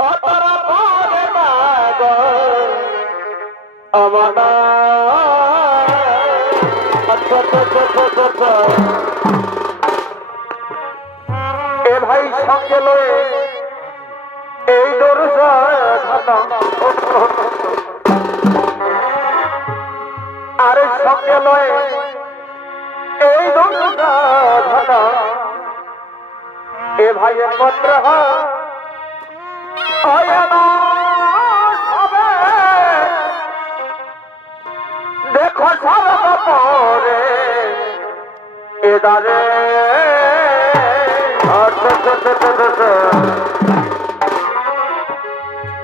অতরা পরে মাগো আমানা এ ভাই সঙ্গে লয়ে এই দরজা আরে সঙ্গে লয়ে এই দরজা এ ভাই পত্র দেখো সারা পরে এদারে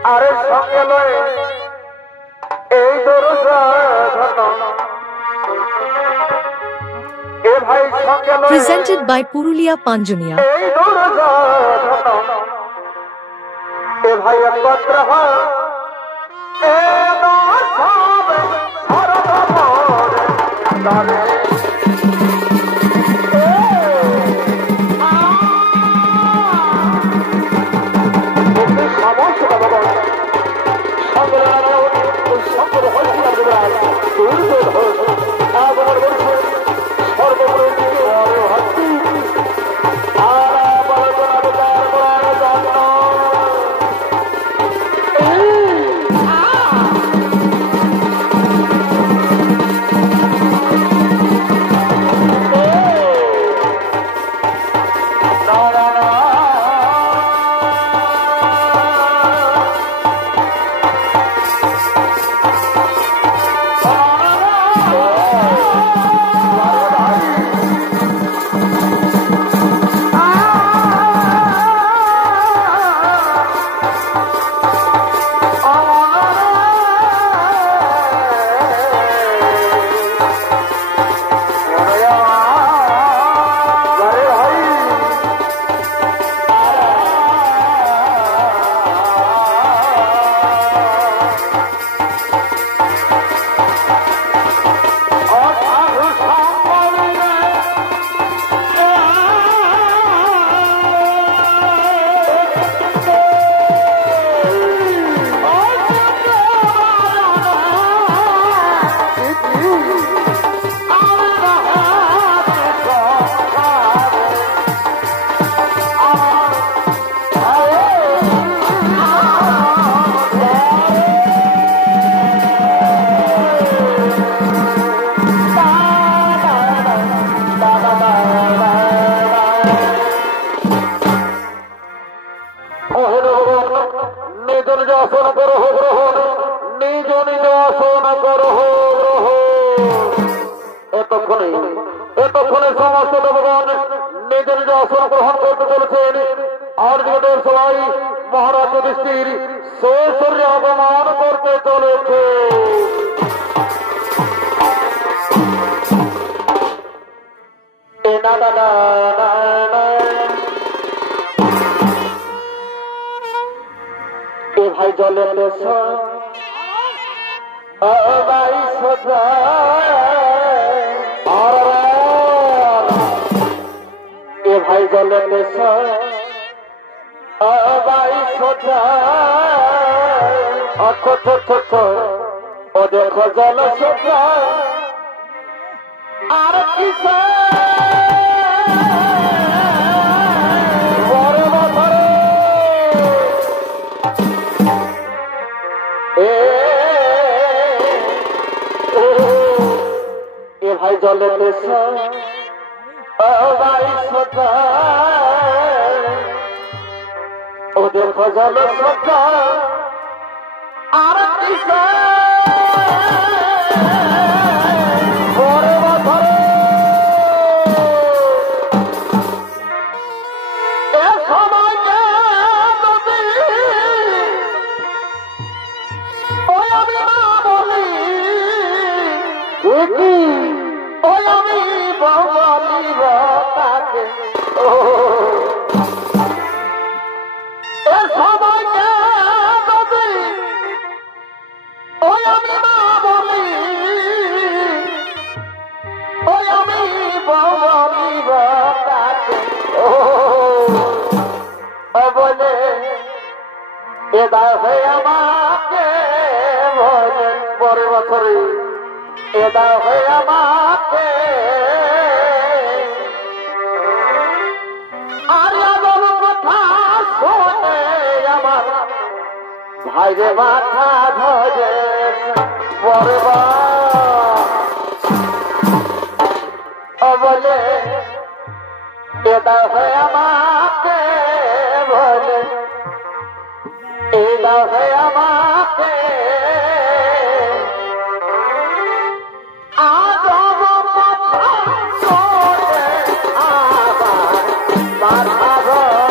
আরে সঙ্গে লয়ে এই দরজা এ ভাই সঙ্গে লয়ে presented by Purulia Panjunia এই দরজা এ ভাই পত্র এ সব সারা পরে এদারে এতক্ষণে সমস্ত দেবগণ নিজ নিজ আসন গ্রহণ করতে চলেছেন আর জীবনের সবাই মহারাজ যুধিষ্ঠির শেষ আগমন করতে চলেছে। এ ভাই জলের দেশ ভাই সোজা এ ভাই জলের দেশ ভাই সোজা ও দেখো জল সোজা আর কিসে ভাই জলের দেশ ভাই সোজা ও দেখো জল সোজা আর কিসে এদা হয়ে আমাকে বলে পরের বছরে এদা হয়ে আমাকে আর আদর কথা শোনে আমার ভাইরে মাথা ধরে বলে এদা হয়ে আমাকে বলে এদা হয়ে আমাকে আদব কথা শোনে আমার মাথা ধরে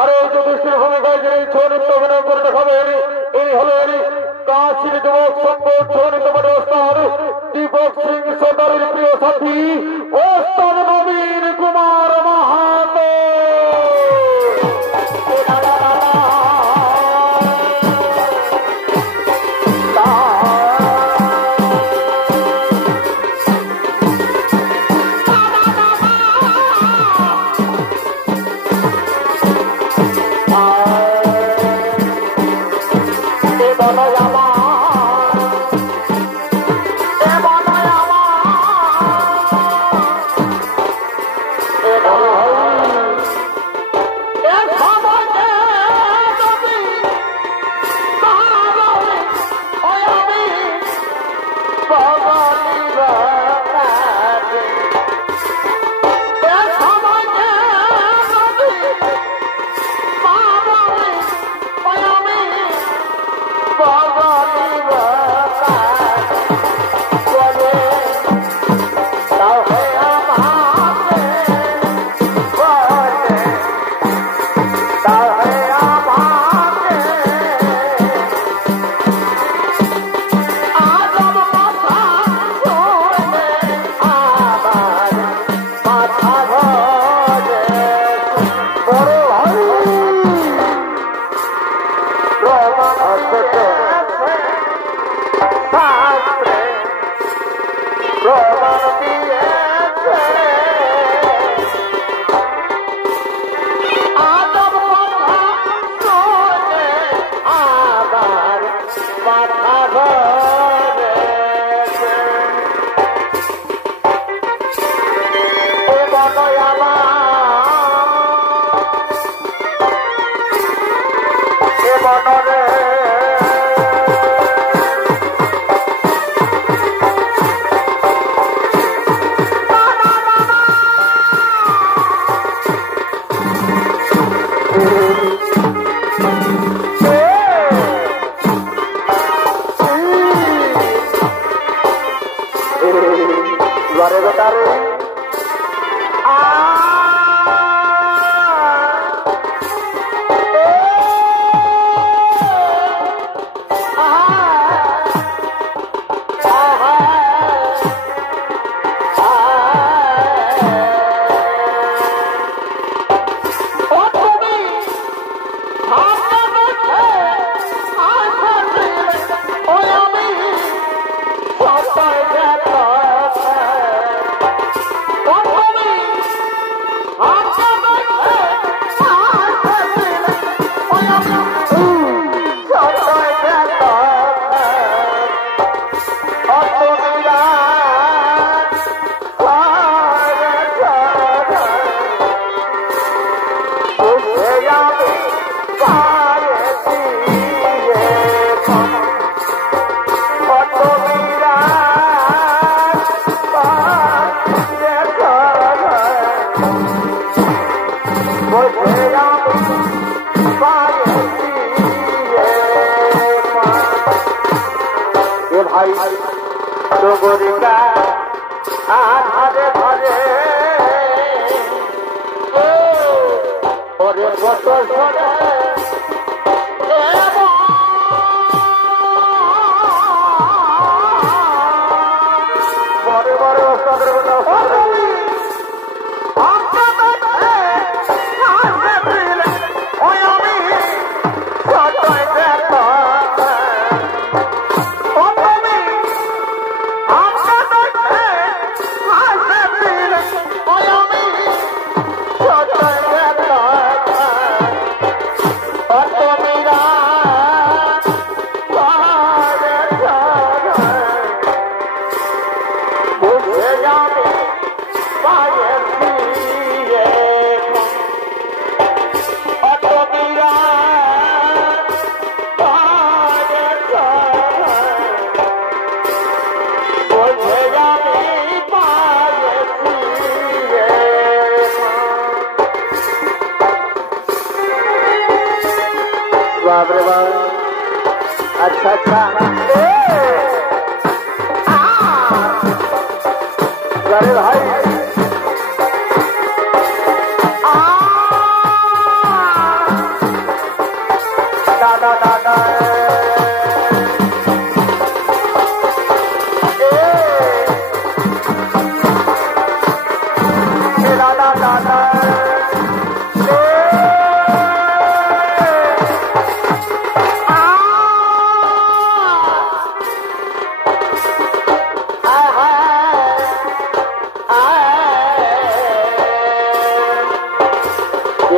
আরে যুধিষ্ঠির ভূমিকায় যিনি ছৌনিত্য অভিনয় করে দেখাবেন ইনি হলেন কাশীর যুবক সংঘ ছৌনিত্য ওস্তাদ দীপক সিং সর্দারের প্রিয় সাথী ওস্তাদ নবীন কুমার মাহাতো। ডুবুরিকা আধারে ধরে ওরে কত সরে বারে বারে ওস্তাদের বেটা बाबरे बाब अच्छा अच्छा अरे भाई दादा दादा दादा दादा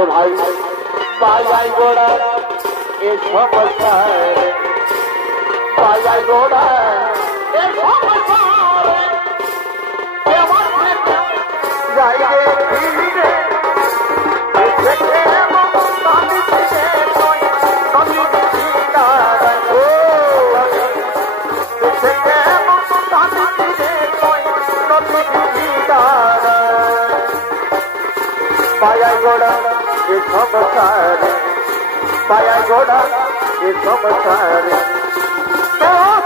भाई पाया गोड़ा एक समझदार पाया गोड़ा एक समझदार जाइए धीरे देखे वो पानी पीने कोई कभी जीता ओ देखे वो पानी पीने कोई कभी जीता पाया गोड़ा ये समझदार पाया घोड़ा ये समझदार तो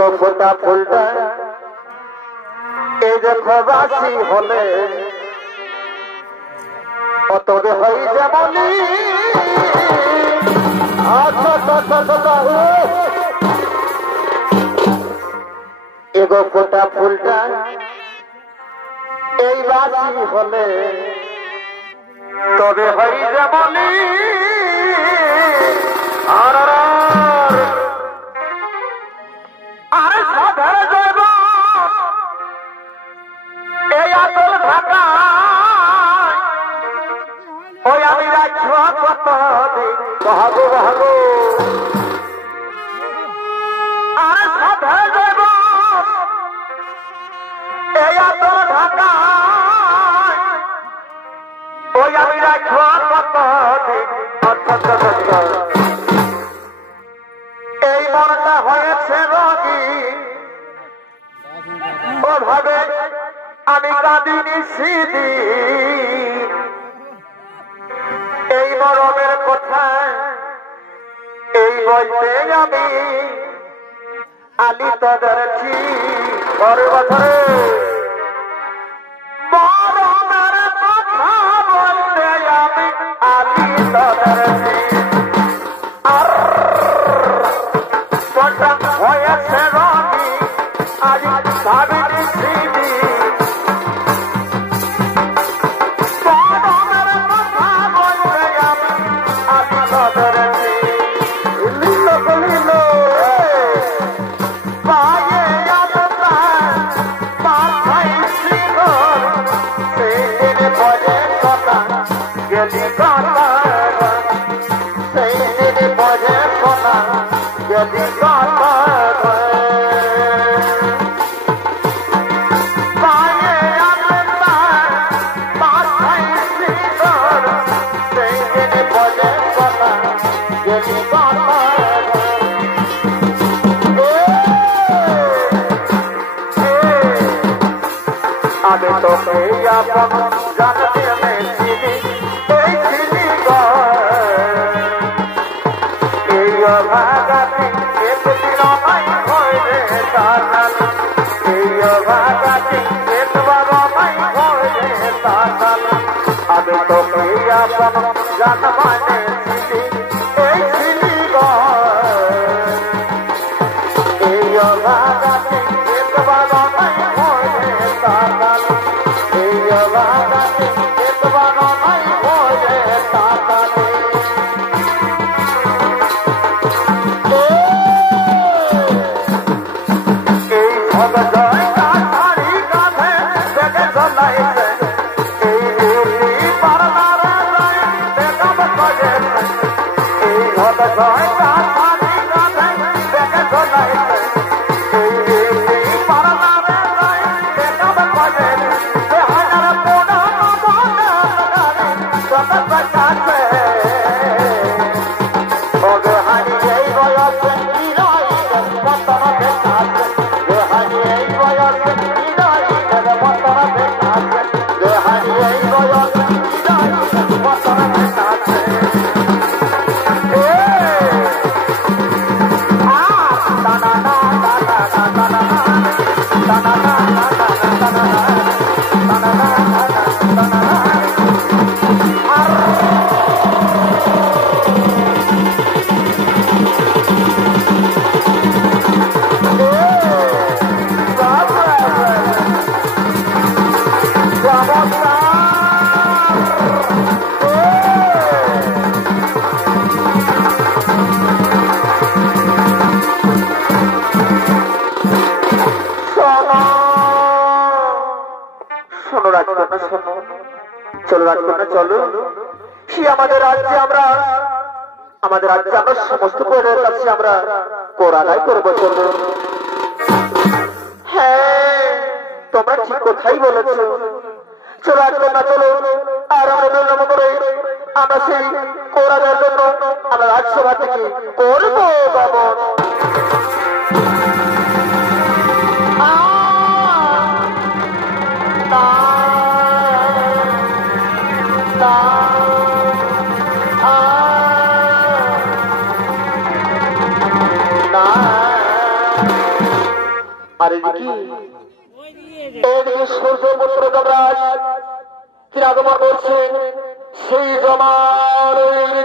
এগো ফোটা ফুলটা এই দেখো বাসি হলে অতবে হই যেমনি এগো ফোটা ফুলটা এই বাসি হলে তবে হই যেমনি আরে সাধে জৈব এই আতর ঢাকা ওই আমি রাজ্য কত বহাগো বহাগো আরে সাধে জৈব এই আতর ঢাকা ওই আমি রাজ্য কত এই মনটা হয়েছে রোগী ওভাবে আমি কাঁদিনি সিদি এই মরমের কথা এই বলতে আমি আলি তদরছি পরে বছরে মরমের কথা বলতে আমি আলি তদরছি আর হয়েছে রবি আজ ভাবিনি সিদি আগে তো আপন জানতে মেছিলি এই ছিলি এই ভাগাতি একদিন নাই হইলে তানাল এই ভাগাতি একবার নাই হইলে তানাল আগে তো আপন জানতে মেছিলি এই ছিলি এই ভাগাতি একবার নাই হইলে তানাল চলো রাজকন্যা চলো আমাদের রাজ্যে আমরা সমস্ত প্রজার কাছে আমরা কর আদায় করবো। চলো হ্যাঁ তোমরা ঠিক কথাই বলেছো। চলো রাজকন্যা চলো আর আমরা বিলম্ব করে আমরা সেই কর আদায়ের জন্য আমরা রাজসভা থেকে করবো বাবন। আর এদিকে সূর্যপুত্র যমরাজ তিনি আগমন করছেন সেই জমার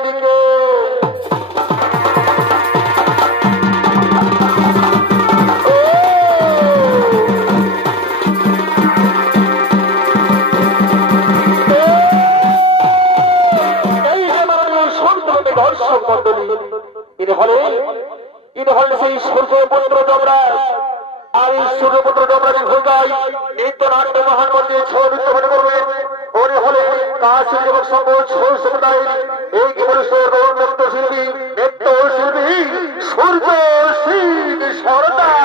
দিকে। দর্শক মন্ডলী ইনি হলেন সেই সূর্যপুত্র যমরাজ। আর এই সূর্যপুত্র যমরাজের ভূমিকায় নিত্য নাট্য মহান মন্দির ছবিত্র মনে করবেন উনি হলেন কাশী যুবক সংঘ সম্প্রদায়ের এই কেবলেশ্বর নৃত্য শিল্পী সূর্য সিং সরদার।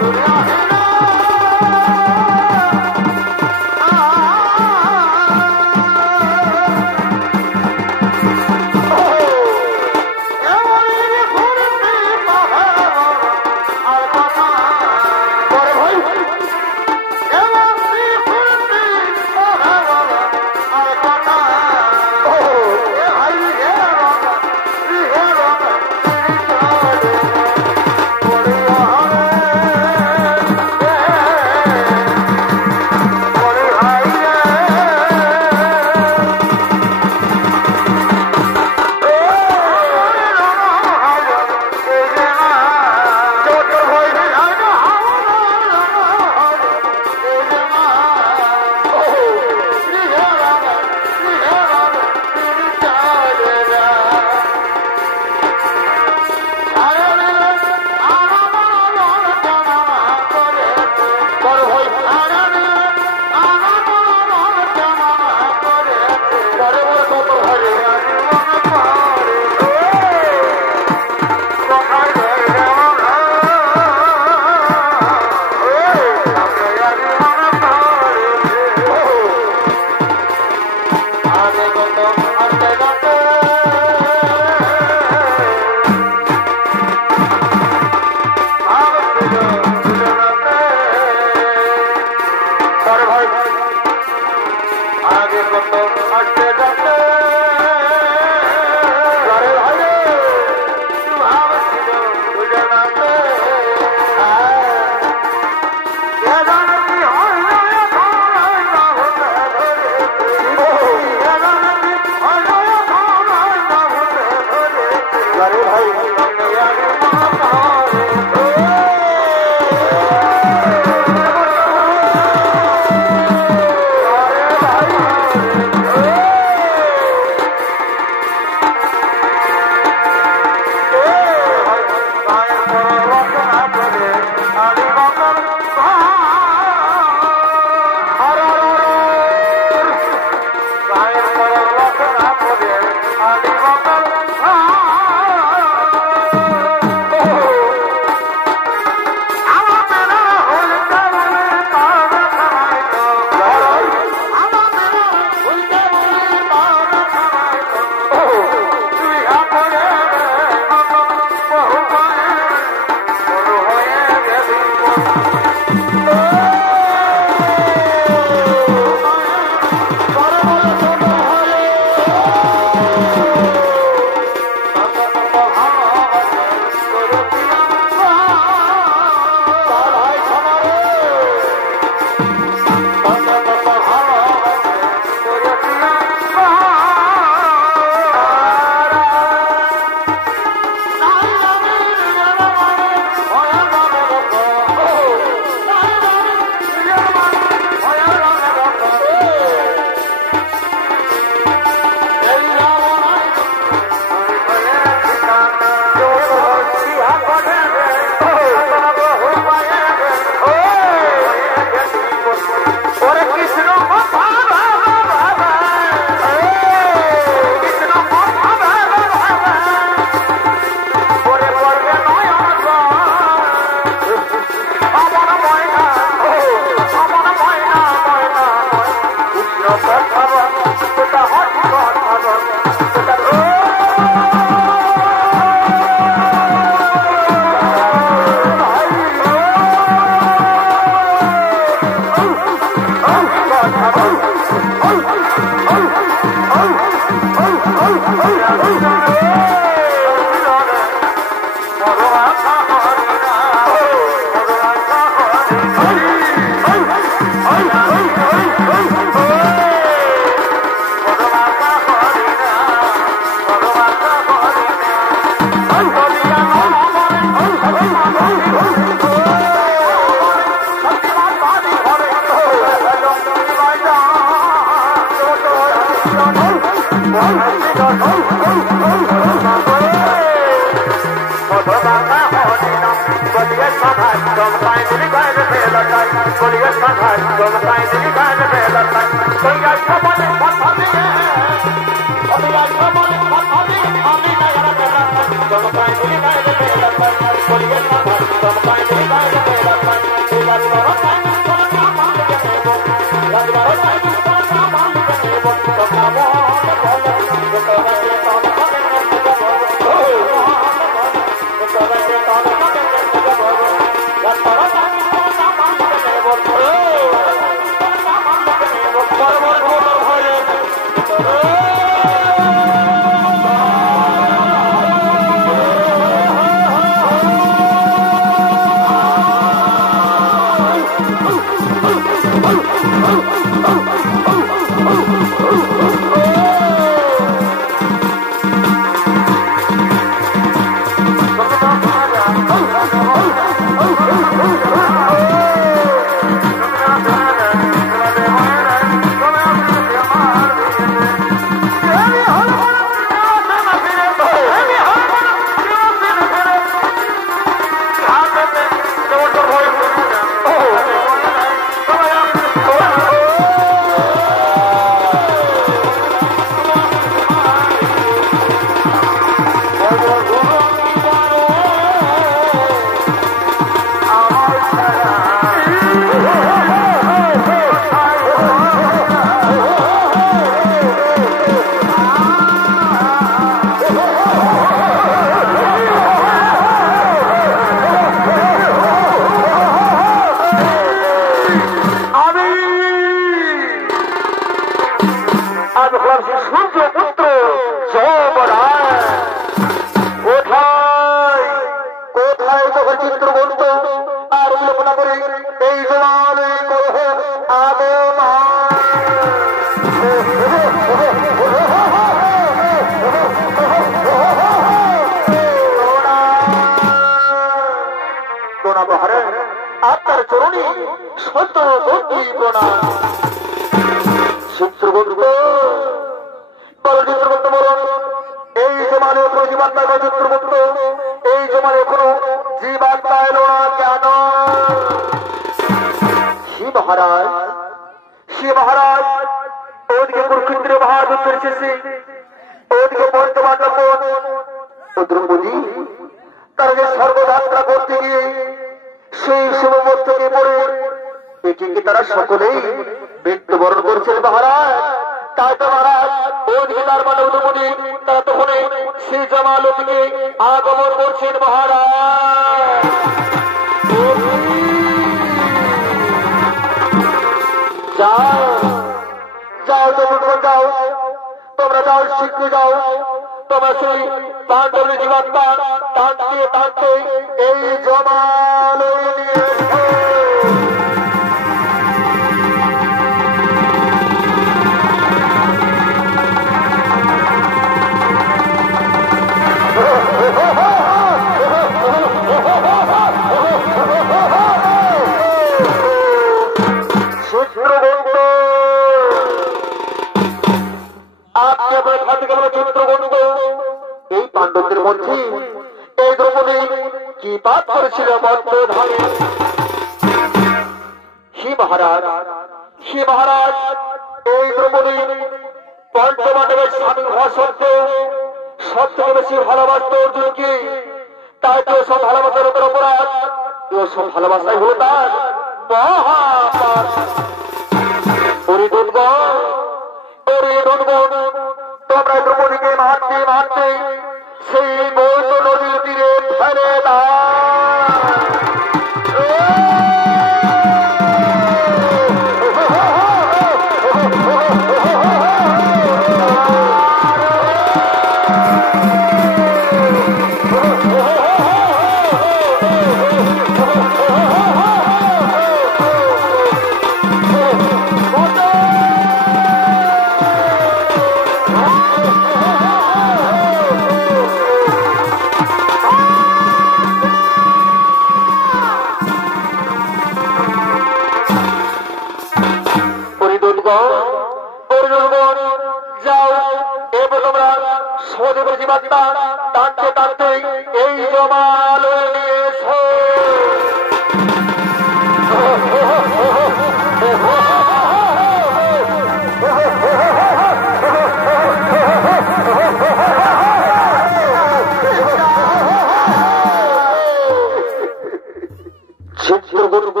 চিত্রগুপ্ত,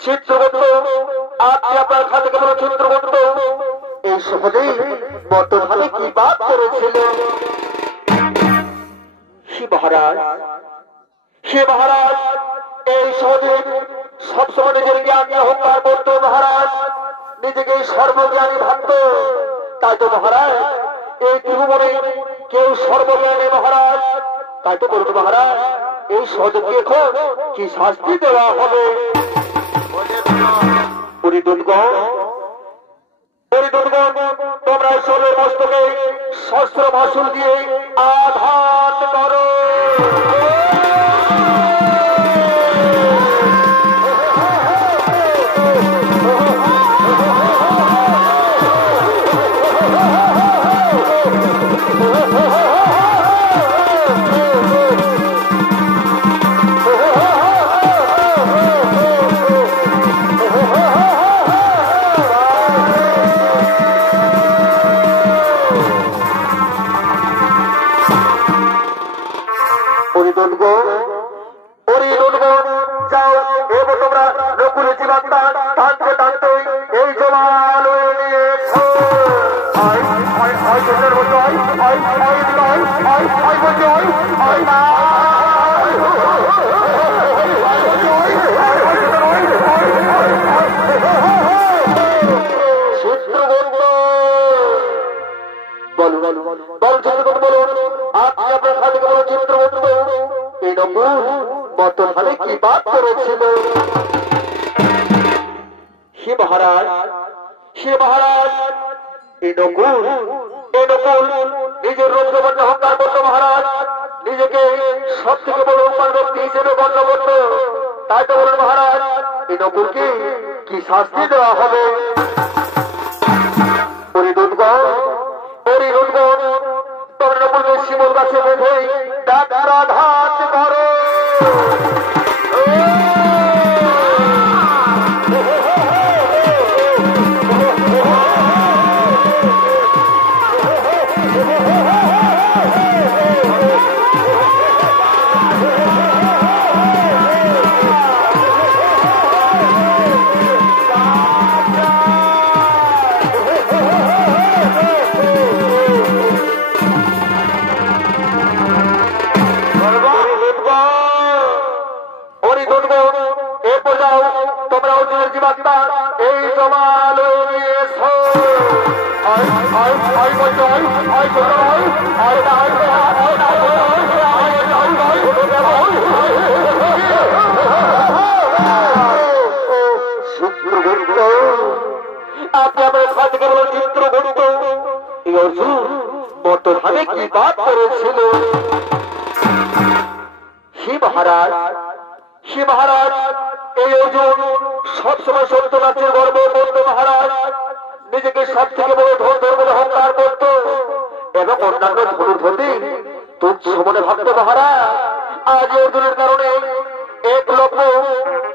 চিত্রগুপ্ত, আপনি আপনার খাতে কেমন চিত্রগুপ্ত এই সহজেই বর্তমানে কি বাদ করেছিলেন? শ্রী মহারাজ, শ্রী মহারাজ এই সহজে সবসময় নিজের জ্ঞানী অহংকার করত মহারাজ, নিজেকে সর্বজ্ঞানী ভাবত। তাই তো মহারাজ এই ত্রিভুবনে কেউ সর্বজ্ঞানী মহারাজ। তাই তো বলুন মহারাজ এই সহজকে এখন কি শাস্তি দেওয়া হবে? তোমরা ঈশ্বরের মস্তকে শস্ত্র মাসুল দিয়ে আঘাত করো। বর্তমানে কি বাদ করেছিল? হে মহারাজ, হে মহারাজ এই নকুল নিজের রৌদ্রবর্ণ অহংকার করত মহারাজ, নিজেকে সব থেকে বড় উপার ব্যক্তি হিসেবে গণ্য করত। তাই তো বলুন মহারাজ এই নকুলকে কি শাস্তি দেওয়া হবে? তোমরা নকুলকে শিমুল গাছে বেঁধে ডাকাঘাত করো। এই জমাল আপনি আমার কাছ থেকে বলেন চিত্রগুপ্ত এই অর্জুন বর্তমানে কি বাদ করেছিল? হে মহারাজ, হে মহারাজ এই অর্জুন সবসময় সত্য রাজ্যের গর্ব করত মহারাজ, নিজেকে সব থেকে বড় ধর্ম অহংকার করত এবং অন্যান্য ধনুর্ধর্মী তুচ্ছ মনে ভাবত মহারাজ। আজ অর্জুনের কারণে এক লক্ষ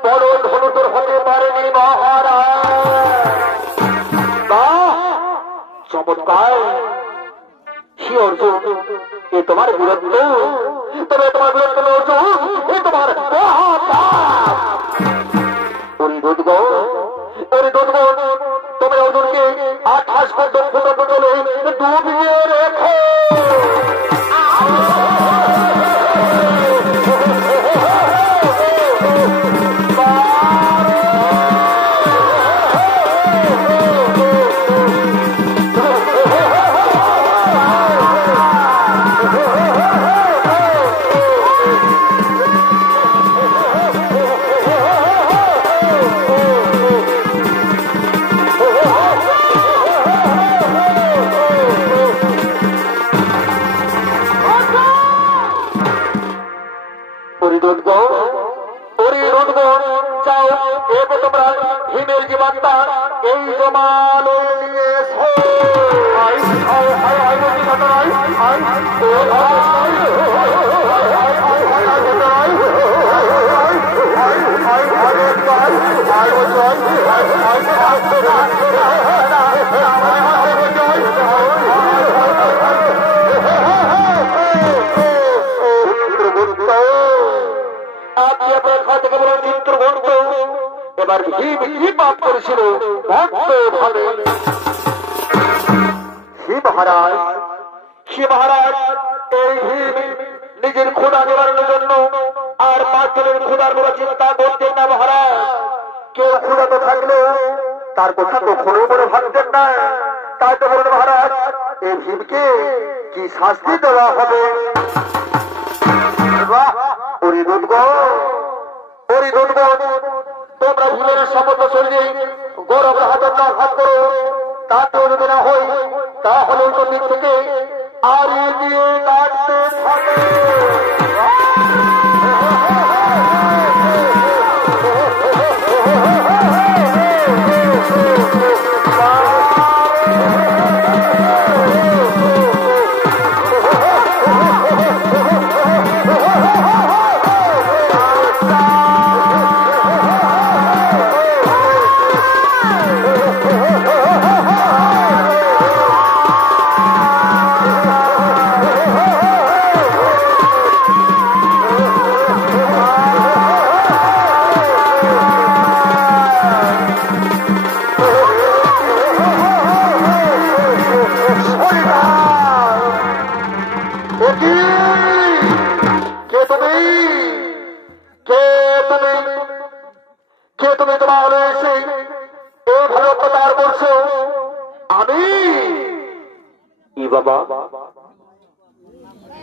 বড় ধনুধর হতে পারেনি মহারাজ। চমৎকার হে অর্জুন এ তোমার বীরত্ব, তবে তোমার বীরত্ব অর্জুন এ তোমার তুমি অর্জুনকে 28 ফুট জলে ডুবিয়ে রেখো। ভীমের জীবাত্মা এই জমাল আপনি আপনার ঘর থেকে এবার ভীম কি পাপ করেছিল ভক্ত ভাবে। হি মহারাজ, হি মহারাজ, এই ভীম নিজের ক্ষুধা নিবারণের জন্য আর পাঁচজনের ক্ষুধার কোনো চিন্তা করতেন না মহারাজ। কেউ ক্ষুধা তো থাকলেও তার কথা তো কোনো বলে ভাবতেন না। তাই তো বলুন মহারাজ, এই ভীমকে কি শাস্তি দেওয়া হবে? তোমরা ভীমের সমস্ত শরীরে গৌরব হাতের হাত করো, তাতেও যদি না হই তাহলে তো দিক থেকে আর দিয়ে কাটতে থাকে।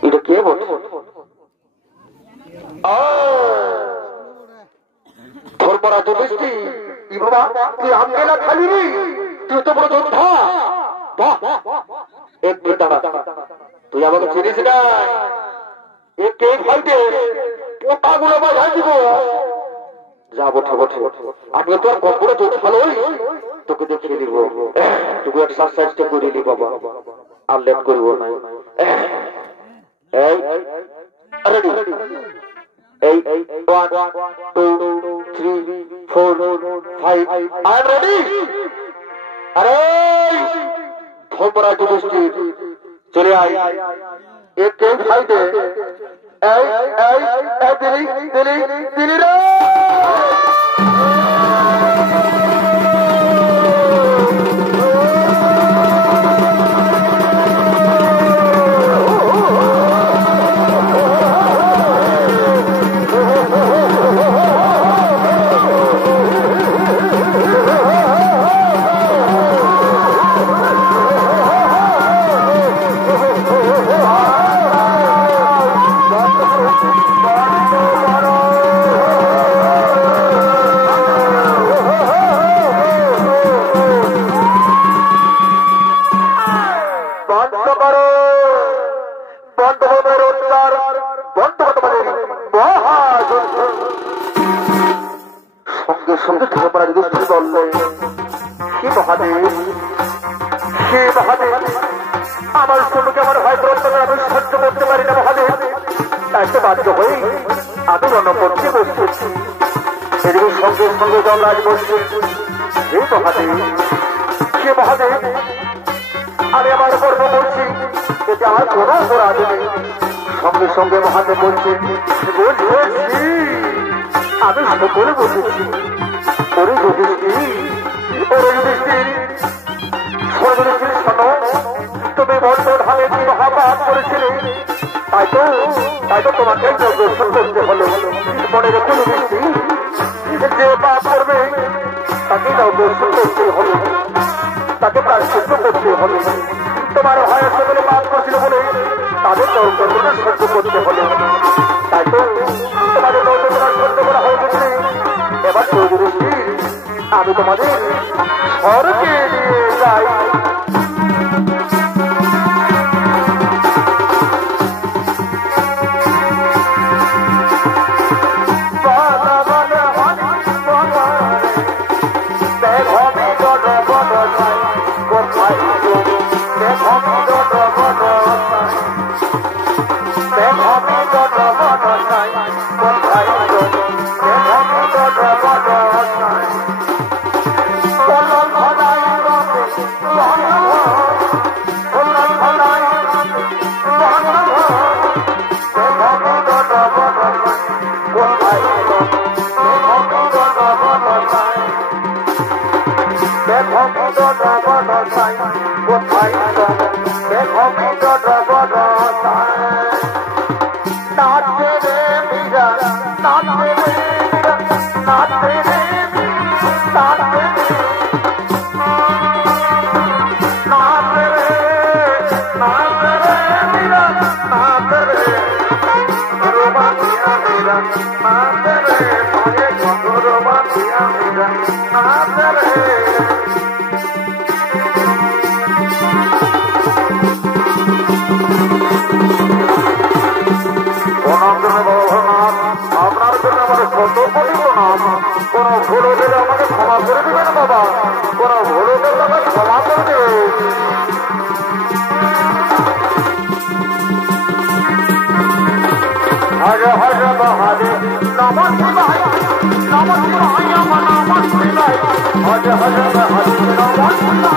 এটা কে বল? ধর্মরাজ যুধিষ্ঠির, ই বাবা তুই আমগেলা খালি নি, তুই তো বড় যোদ্ধা। এক মিনিট দাঁড়া, তুই আমাকে চিনিস না? এ কে ফাইটে পোটাগুলো বাজাই দিব। যা বটে বটে, আমি তো আর কখনো তো ভালো তোকে দেখিয়ে দিব। তোকে এক্সারসাইজটা করে নি বাবা, আর লেট করবো না। Ready, 1 2 3 4 5 I am ready. আরে ধর্মরাজ যুধিষ্ঠির চলে আয়, এক কে ফাইটে। এই এই এই দিলি দিলি দিলি রে। আমার শত্রুকে আমার ভয় করতে আমি সহ্য করতে পারি না মহাদেব। তাইতে বাধ্য হয়ে আমি রণপক্ষে বসছি। এদিকে সঙ্গে সঙ্গে যমরাজ বসছে। হে মহাদেব, হে মহাদেব, আমি আমার গর্ব করছি, এতে আমার কোনো অপরাধ নেই। সঙ্গে সঙ্গে মহাদেব বলছে, আমি সকলে বসেছি। ওরে যুধিষ্ঠির, ওরে যুধিষ্ঠির, তুমি বন্ধভাবে মহাপাপ করেছিলে, তাই তো তোমাকে দর্শন করতে হলো। মনে রেখো যুধিষ্ঠির, যে পাপ করবে তাকে দর্শন করতে হবে, তাকে প্রায়শ্চিত্ত করতে হবে। তোমার ভয়ে সকলে পাপ করছিল বলে তাদের দর্শনটা সহ্য করতে হলো। তাই তো তোমাদের দর্শনটা সহ্য করা হয়ে গেছে। এবার তো যুধিষ্ঠির, আমি তোমাদের স্বর্গে নিয়ে যাই। আপনার জন্য আমার শত কোটি প্রণাম। কোন ভুল হলে আমাকে ক্ষমা করে দিবেন বাবা, কোন ভুল হলে আমাকে ক্ষমা করে দেবেন। হরে হরে মহাদেব নম শিবায়, নম শিবায় নম শিবায়, হরে হরে মহাদেব নম শিবায়।